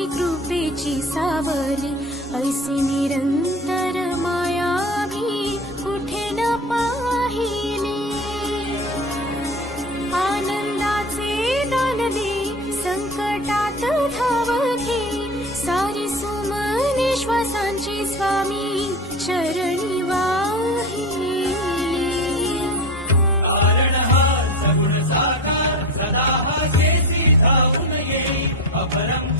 श्वासांची सावली ऐसी निरंतर माया मी कुठे न पाहिली. आनंदाचे दानले संकटात धाव घे सारी सुमने श्वासांची स्वामी चरणी वाहिली. अपरम